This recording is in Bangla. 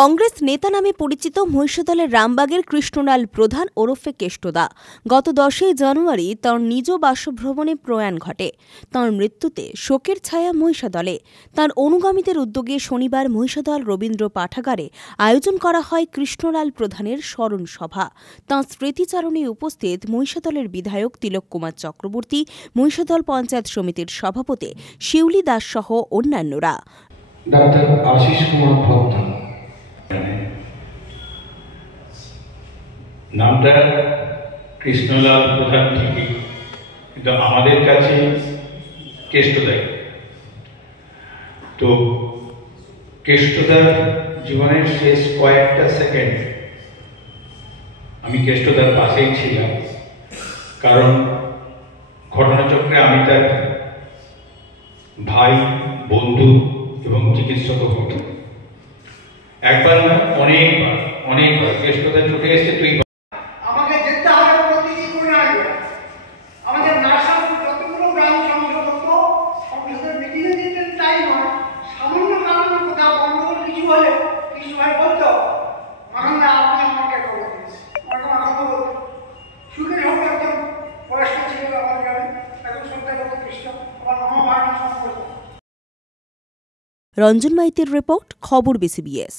কংগ্রেস নেতা নামে পরিচিত মহিষাদলের রামবাগের কৃষ্ণলাল প্রধান ওরফে কেষ্টদা গত 10ই জানুয়ারি তাঁর নিজ বাসভবনে প্রয়াণ ঘটে। তাঁর মৃত্যুতে শোকের ছায়া মহিষাদলে। তাঁর অনুগামীদের উদ্যোগে শনিবার মহিষাদল রবীন্দ্র পাঠাগারে আয়োজন করা হয় কৃষ্ণলাল প্রধানের স্মরণ সভা। তাঁর স্মৃতিচারণে উপস্থিত মহিষাদলের বিধায়ক তিলক কুমার চক্রবর্তী, মহিষাদল পঞ্চায়েত সমিতির সভাপতি শিউলি দাস সহ অন্যান্যরা। ডাক্তার আশিস কুমার ভক্ত নামটা কৃষ্ণলাল প্রধান ঠিকই, কিন্তু আমাদের কাছে কেষ্টদাই। তো কেষ্টদার জীবনের শেষ কয়েকটা সেকেন্ড আমি কেষ্টদার পাশেই ছিলাম, কারণ ঘটনাচক্রে আমি তার ভাই, বন্ধু এবং চিকিৎসক বটে। একবার না, অনেকবার কেষ্টদা ছুটে এসে তুই আমাকে যেতে হবে প্রতিটি কোণায়। আমাদের নাসার যতগুলো গ্রাম সংসদের মিটিংয়ে দিতেন তাই নয়, সামান্য কারণে কোথাও গন্ডগোল কিছু হলে কিছু ভাই বলতো, মাখান্দা আপনি আমাকে খবর দিয়েছে, আমাকে মাথা খবর সুখের হোক একদম বয়স্ক ছিল আমার গ্রামে, এখন সন্ধ্যাগত কৃষ্ণ আমার মামা ভাই সম্পর্ক। রঞ্জন মাইতির রিপোর্ট, খবর BCBS।